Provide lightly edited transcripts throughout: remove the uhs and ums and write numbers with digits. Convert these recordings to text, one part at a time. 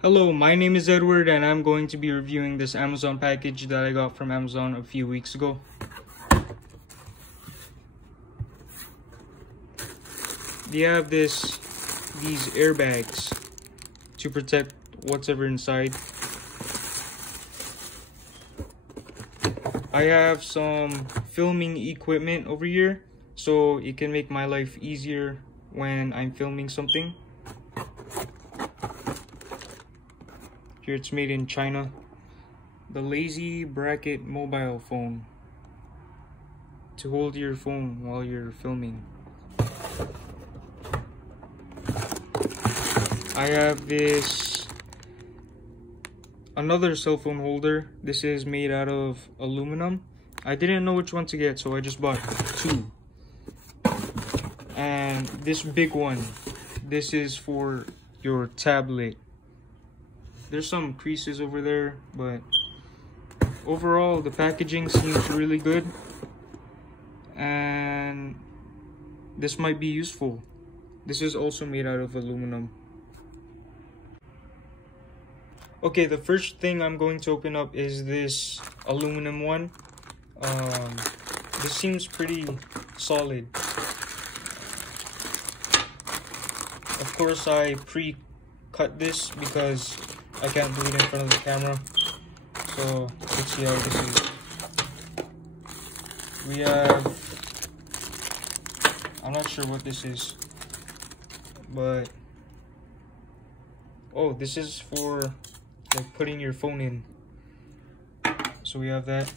Hello, my name is Edward and I'm going to be reviewing this Amazon package that I got from Amazon a few weeks ago. They have these airbags to protect whatever inside. I have some filming equipment over here, so it can make my life easier when I'm filming something. Here it's made in China. The Lazy Bracket mobile phone to hold your phone while you're filming. I have another cell phone holder. This is made out of aluminum. I didn't know which one to get, so I just bought two. And this big one, this is for your tablet. There's some creases over there, but overall the packaging seems really good, and this might be useful. This is also made out of aluminum. Okay, the first thing I'm going to open up is this aluminum one. This seems pretty solid. Of course, I pre-cut this because I can't do it in front of the camera. So let's see how this is. We have, I'm not sure what this is, but oh, this is for like putting your phone in. So we have that,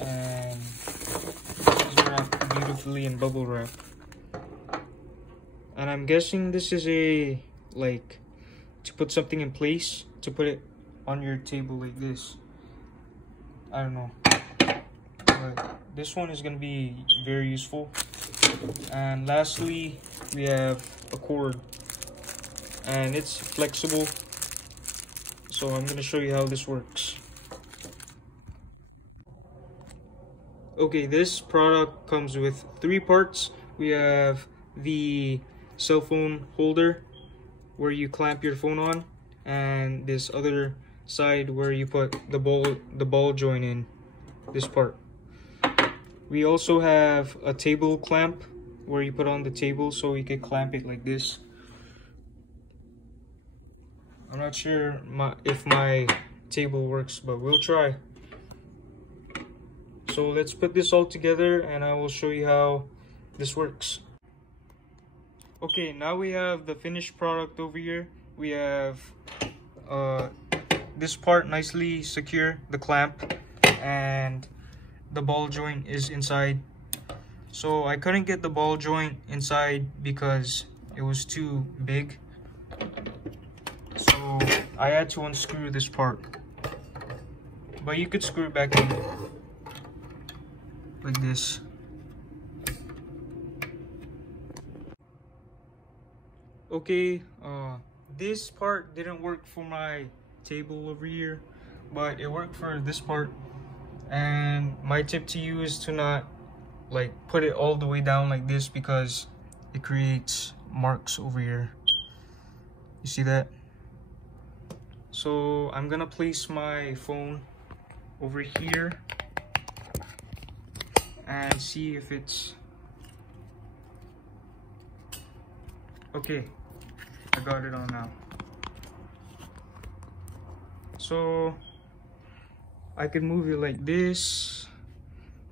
and this is wrapped beautifully in bubble wrap. And I'm guessing this is a like to put something in place, to put it on your table like this. I don't know, but this one is gonna be very useful. And lastly, we have a cord, and it's flexible, so I'm gonna show you how this works. Okay, this product comes with 3 parts. We have the cell phone holder where you clamp your phone on, and this other side where you put the ball joint in, this part. We also have a table clamp where you put on the table so you can clamp it like this. I'm not sure if my table works, but we'll try. So let's put this all together and I will show you how this works. Okay, now we have the finished product over here. We have this part nicely secure, the clamp, and the ball joint is inside. So I couldn't get the ball joint inside because it was too big. So I had to unscrew this part. But you could screw it back in like this. Okay, this part didn't work for my table over here, but it worked for this part. And my tip to you is to not like put it all the way down like this, because it creates marks over here. You see that? So I'm gonna place my phone over here and see if it's okay. I got it on now. So I could move it like this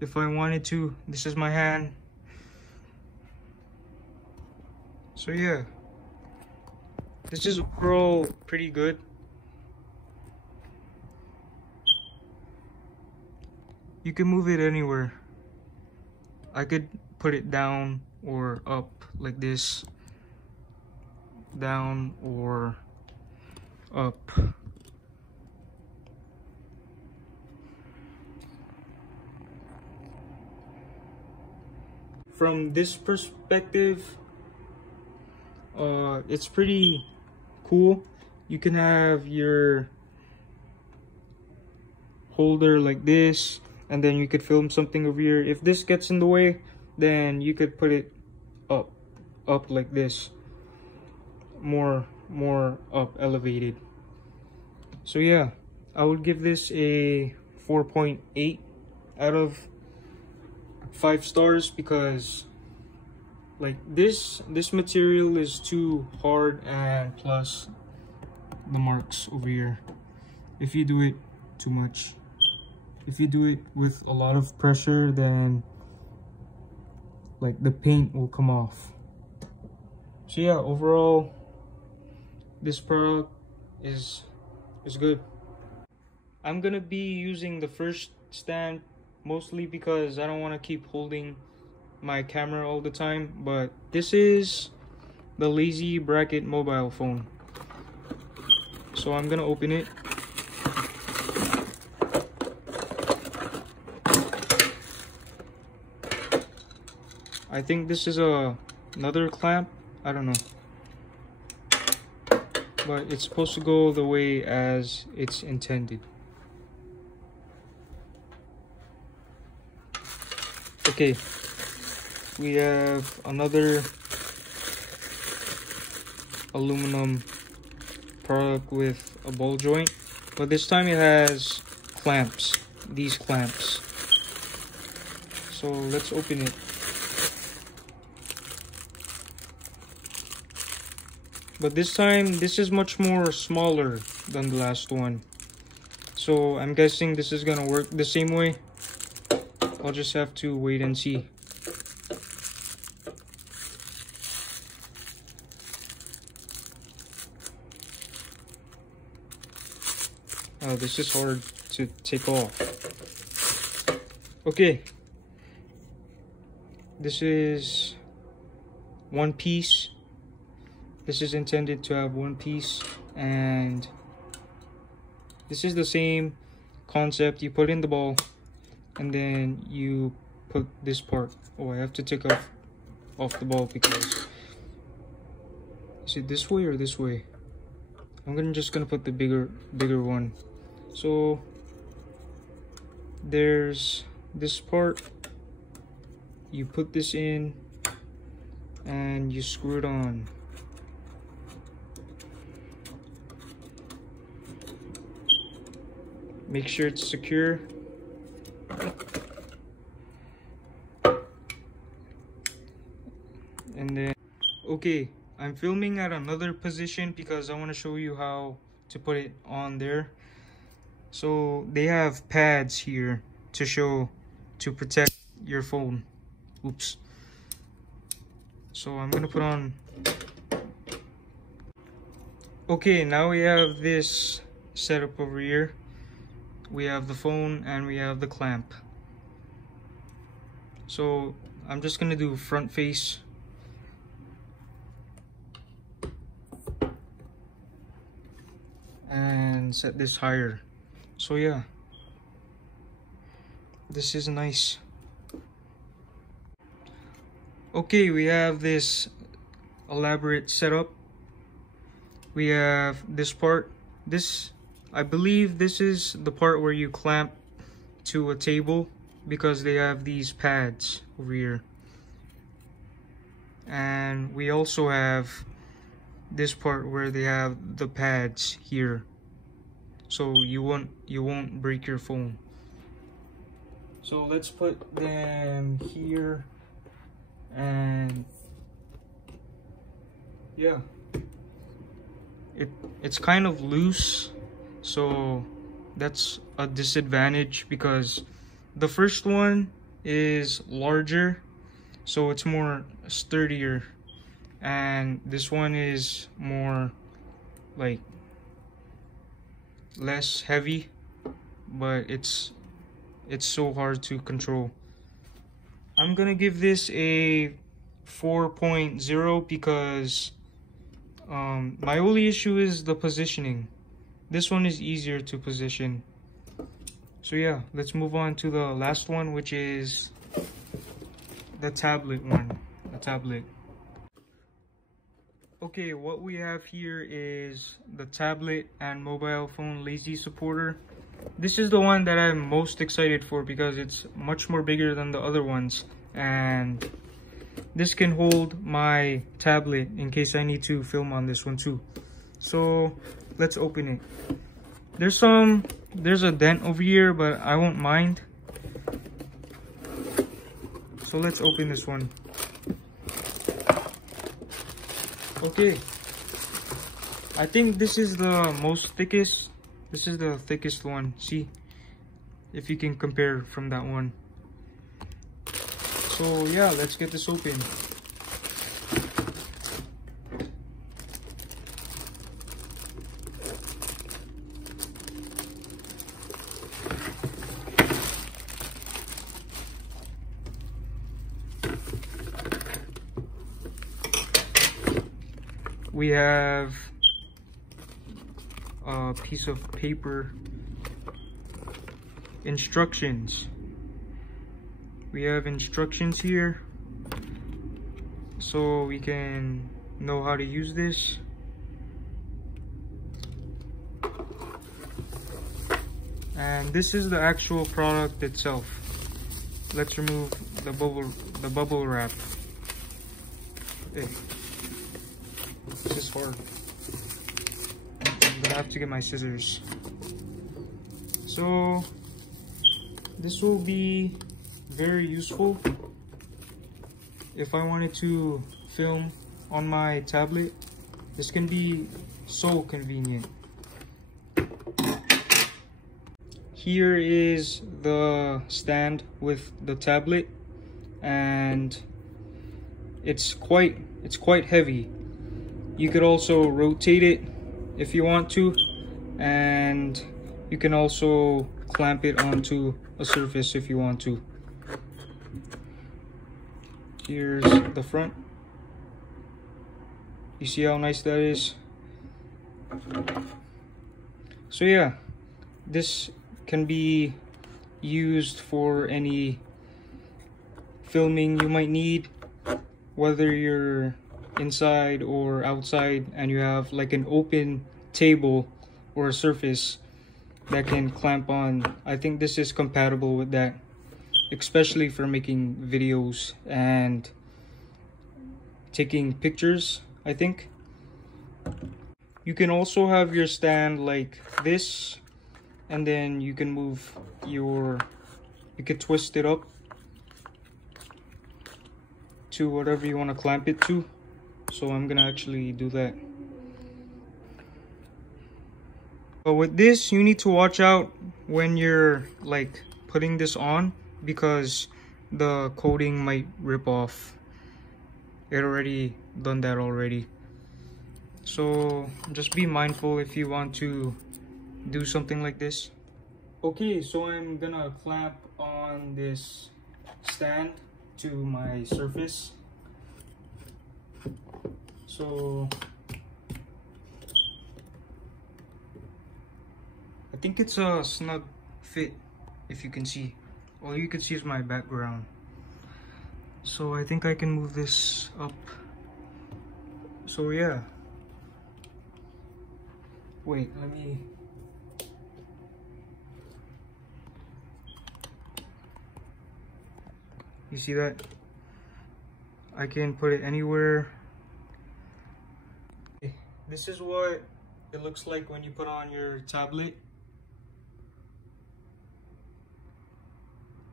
if I wanted to. This is my hand. So yeah, this is overall pretty good. You can move it anywhere. I could put it down or up like this. Down or up. From this perspective, it's pretty cool. You can have your holder like this, and then you could film something over here. If this gets in the way, then you could put it up like this, more more up elevated. So yeah, I would give this a 4.8 out of 5 stars because like this material is too hard, and plus the marks over here. If you do it too much, if you do it with a lot of pressure, then like the paint will come off. So yeah, overall this product is good. I'm gonna be using the first stand mostly because I don't want to keep holding my camera all the time, but this is the Lazy Bracket mobile phone. So I'm gonna open it. I think this is another clamp, I don't know, but it's supposed to go the way as it's intended. Okay, we have another aluminum product with a ball joint, but this time it has clamps, these clamps. So let's open it. But this time, this is much more smaller than the last one. So I'm guessing this is gonna work the same way. I'll just have to wait and see. Oh, this is hard to take off. Okay. This is one piece. This is intended to have one piece, and this is the same concept. You put in the ball and then you put this part. Oh, I have to take off the ball because, is it this way or this way? I'm just gonna put the bigger one. So there's this part, you put this in and you screw it on. Make sure it's secure. And then, okay, I'm filming at another position because I want to show you how to put it on there. So they have pads here to protect your phone. Oops. So I'm gonna put on. Okay, now we have this setup over here. We have the phone and we have the clamp. So I'm just gonna do front face. And set this higher. So yeah, this is nice. Okay, we have this elaborate setup. We have this part. I believe this is the part where you clamp to a table because they have these pads over here. And we also have this part where they have the pads here, so you won't break your phone. So let's put them here, and yeah, it's kind of loose, so that's a disadvantage because the first one is larger, so it's more sturdier, and this one is more like less heavy, but it's so hard to control. I'm gonna give this a 4.0 because my only issue is the positioning. This one is easier to position. So yeah, let's move on to the last one, which is the tablet one. The tablet. Okay, what we have here is the tablet and mobile phone Lazy supporter. This is the one that I'm most excited for because it's much more bigger than the other ones, and this can hold my tablet in case I need to film on this one too. So let's open it. There's a dent over here, but I won't mind. So let's open this one. Okay, I think this is the most thickest. This is the thickest one. See, if you can compare from that one. So yeah, let's get this open. We have a piece of paper, instructions. We have instructions here so we can know how to use this. And this is the actual product itself. Let's remove the bubble wrap. Hey. This is hard. I'm gonna have to get my scissors. So this will be very useful if I wanted to film on my tablet. This can be so convenient. Here is the stand with the tablet, and it's quite heavy. You could also rotate it if you want to, and you can also clamp it onto a surface if you want to. Here's the front. You see how nice that is? So yeah, this can be used for any filming you might need, whether you're inside or outside and you have like an open table or a surface that can clamp on. I think this is compatible with that, especially for making videos and taking pictures. I think you can also have your stand like this, and then you can move you could twist it up to whatever you want to clamp it to. So I'm gonna actually do that. But with this, you need to watch out when you're like putting this on, because the coating might rip off. It already done that already. So just be mindful if you want to do something like this. Okay, so I'm gonna clamp on this stand to my surface. So I think it's a snug fit, if you can see. All you can see is my background. So I think I can move this up. So yeah. Wait, let me... You see that? I can put it anywhere. This is what it looks like when you put on your tablet.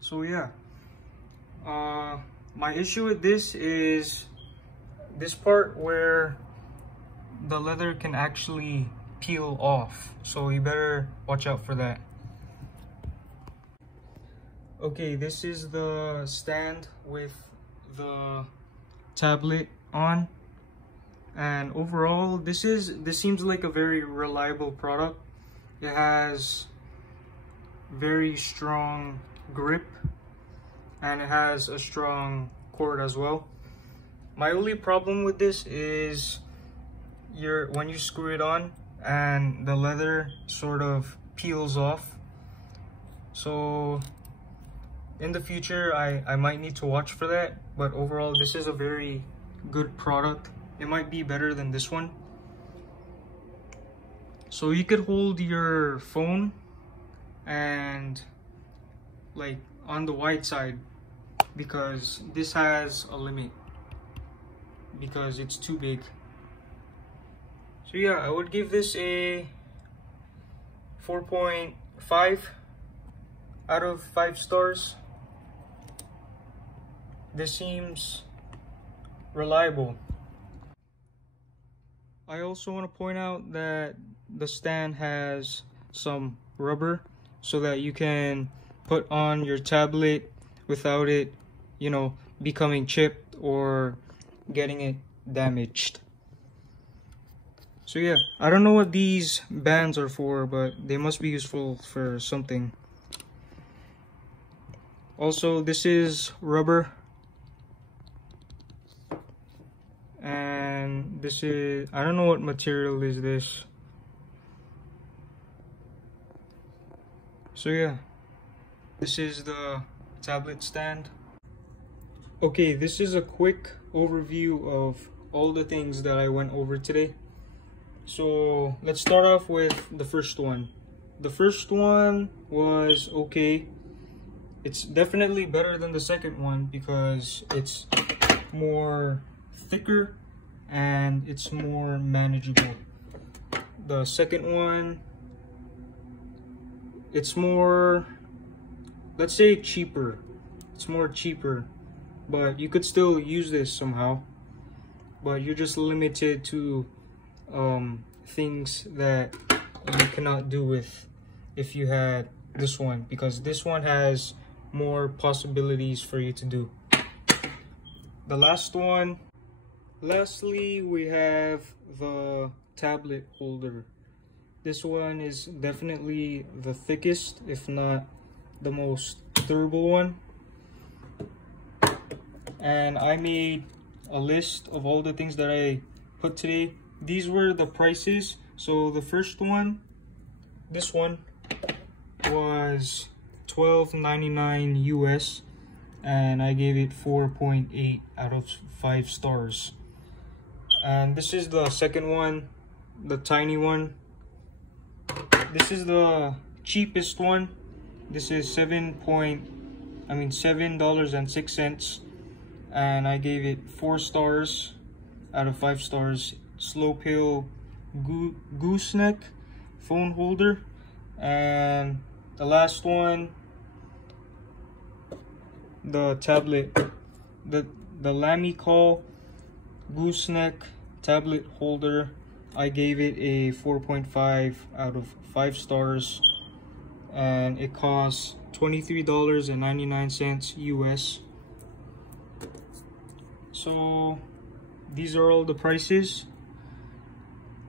So yeah, my issue with this is this part where the leather can actually peel off, so you better watch out for that. Okay, this is the stand with the tablet on, and overall this seems like a very reliable product. It has very strong grip and it has a strong cord as well. My only problem with this is when you screw it on and the leather sort of peels off. So in the future I might need to watch for that, but overall this is a very good product. It might be better than this one. So you could hold your phone and like on the wide side, because this has a limit because it's too big. So yeah, I would give this a 4.5 out of 5 stars. This seems reliable. I also want to point out that the stand has some rubber so that you can put on your tablet without it, you know, becoming chipped or getting it damaged. So yeah, I don't know what these bands are for, but they must be useful for something. Also, this is rubber. And this is, I don't know what material is this. So yeah, this is the tablet stand. Okay, this is a quick overview of all the things that I went over today. So let's start off with the first one. The first one was okay. It's definitely better than the second one because it's more thicker and it's more manageable. The second one, it's more, let's say, cheaper. It's more cheaper, but you could still use this somehow, but you're just limited to things that you cannot do with if you had this one, because this one has more possibilities for you to do. The last one, lastly, we have the tablet holder. This one is definitely the thickest, if not the most durable one. And I made a list of all the things that I put today. These were the prices. So the first one, this one, was $12.99 US, and I gave it 4.8 out of 5 stars. And this is the second one, the tiny one. This is the cheapest one. This is $7.06, and I gave it 4 stars out of 5 stars. Slope Hill gooseneck phone holder. And the last one, the tablet, the Lamicall gooseneck tablet holder. I gave it a 4.5 out of 5 stars, and it costs $23.99 US. So these are all the prices,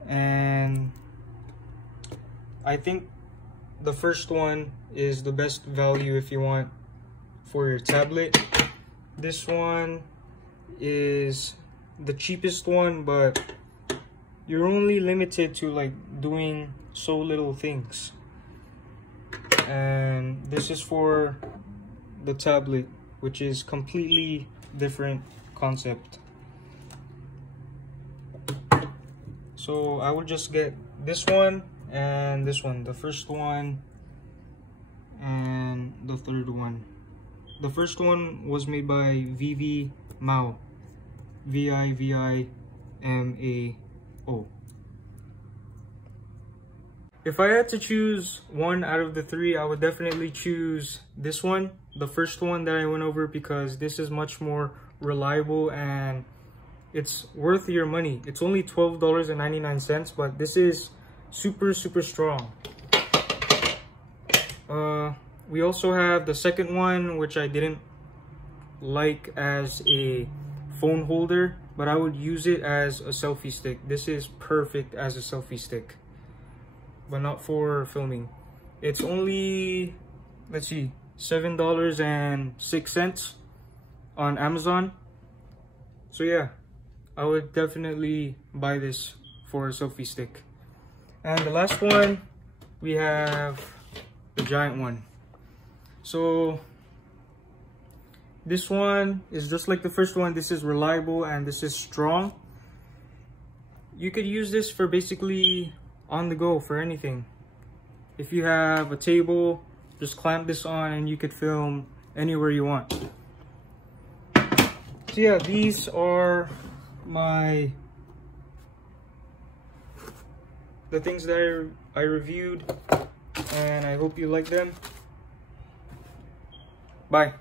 and I think the first one is the best value if you want for your tablet. This one is the cheapest one, but you're only limited to like doing so little things. And this is for the tablet, which is completely different concept. So I would just get this one and this one, the first one and the third one. The first one was made by Vivimao, Vivimao. If I had to choose one out of the 3, I would definitely choose this one, the first one that I went over, because this is much more reliable and it's worth your money. It's only $12.99, but this is super strong. We also have the second one, which I didn't like as a phone holder, but I would use it as a selfie stick. This is perfect as a selfie stick, but not for filming. It's only, let's see, $7.06 on Amazon. So yeah, I would definitely buy this for a selfie stick. And the last one, we have the giant one. So this one is just like the first one. This is reliable and this is strong. You could use this for basically on the go for anything. If you have a table, just clamp this on and you could film anywhere you want. So yeah, these are my the things that I reviewed, and I hope you like them. Bye.